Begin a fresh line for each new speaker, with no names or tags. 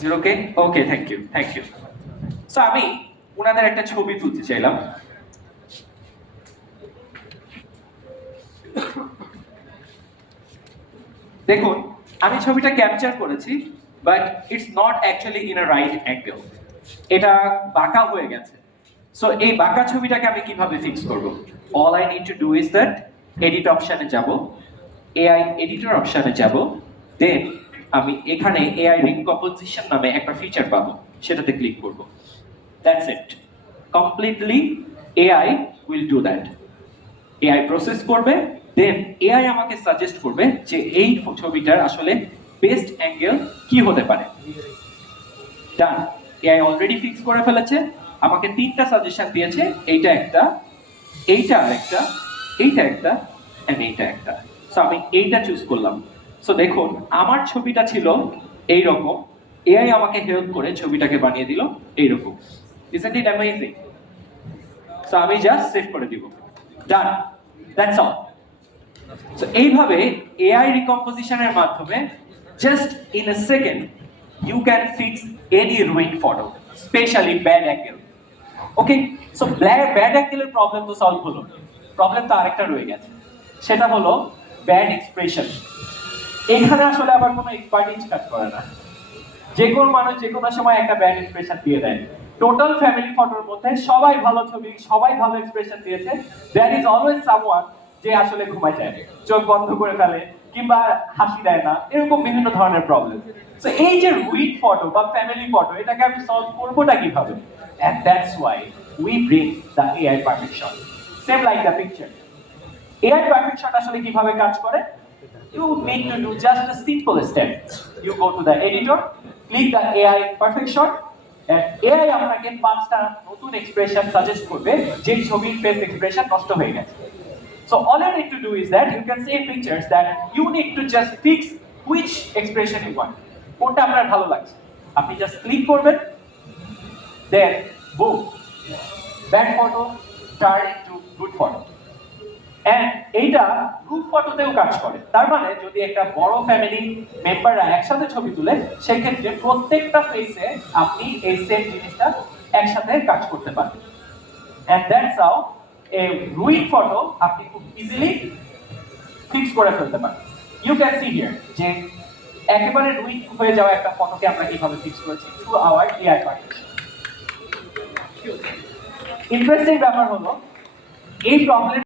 Zero K okay thank you thank you so আমি ওনাদের একটা ছবি তুলতে চাইলাম। দেখুন, আমি ছবিটা ক্যাপচার করেছি but it's not actually in a right angle এটা বাঁকা হয়ে গেছে। সো এই বাঁকা ছবিটাকে আমি কীভাবে ফিক্স করব? All I need to do is that edit অপশনে যাব। এআই এডিটর অপশনে যাব। দেন আমি এখানে এআই রিকম্পোজিশন নামে একটা ফিচার পাবো, সেটাতে ক্লিক করব। That's it completely AI will do that AI process করবে দেন এআই আমাকে সাজেস্ট করবে যে এই ছবিটার আসলে বেস্ট অ্যাঙ্গেল কি হতে পারে। ডান এআই অলরেডি ফিক্স করে ফেলেছে, আমাকে তিনটা সাজেশন দিয়েছে, এইটা একটা, এইটা আরেকটা, এইটা একটা এন্ড এইটা একটা। সো আমি এইটা চুজ করলাম। সো দেখুন, আমার ছবিটা ছিল এই রকম এআই আমাকে হেল্প করে ছবিটাকে বানিয়ে দিল এইরকম। ইজন্ট ইট অ্যামেজিং সো আমি জাস্ট সেভ করে দিব। ডান দ্যাটস অল সো এইভাবে এআই রিকম্পোজিশনের মাধ্যমে just in a second you can fix any ruin photo specially bad angle okay so bad অ্যাঙ্গেলের problem তো সলভ হলো প্রবলেম তো আরেকটা রয়ে গেছে। সেটা হলো ব্যাড এক্সপ্রেশন এখানে আসলে আবার কোনো এক্সপার্টিজ কাজ করে না। যে কোনো মানুষ যে কোনো সময় একটা ব্যাড এক্সপ্রেশন দিয়ে দেয়। টোটাল ফ্যামিলি ফটোর মধ্যে সবাই ভালো ছবি, সবাই ভালো এক্সপ্রেশন দিয়েছে। দ্যার ইজ অলওয়েজ সামওয়ান যে আসলে ঘুমায় যায় চোখ বন্ধ করে ফেলে কিংবা হাসি দেয় না, এরকম বিভিন্ন ধরনের প্রবলেম সো এই যে উইক ফটো বা ফ্যামিলি ফটো এটাকে আমি সলভ করবোটা কীভাবে? And that's why we bring the AI perfection same like the picture AI perfection আসলে কীভাবে কাজ করে? You need to do just a simple step. You go to the editor, click the AI perfection, and AI আপনাকে পাঁচটা নতুন expression suggest করবে যে ছবির ফেস এক্সপ্রেশন নষ্ট হয়ে গেছে So all you need to do is that you can in pictures that you need to just fix which expression you want. কোনটা আপনার ভালো লাগছে আপনি জাস্ট ক্লিক করবেন then boom bad photo turn into good photo এইটা group ফটোতেও কাজ করে। তার মানে যদি একটা বড় ফ্যামিলি মেম্বাররা একসাথে ছবি তুলে, সেক্ষেত্রে প্রত্যেকটা ফেসে আপনি এই সেম জিনিসটা একসাথে কাজ করতে পারেন and that's how a ruin photo আপনি খুব ইজিলি ফিক্স করে ফেলতে পারেন ইউ ক্যান সি হিয়ার যে একেবারে রুইন হয়ে যাওয়া একটা ফটোকে আমরা কীভাবে ফিক্স করেছি through our AI partition interesting ব্যাপার হলো, এই প্রবলেম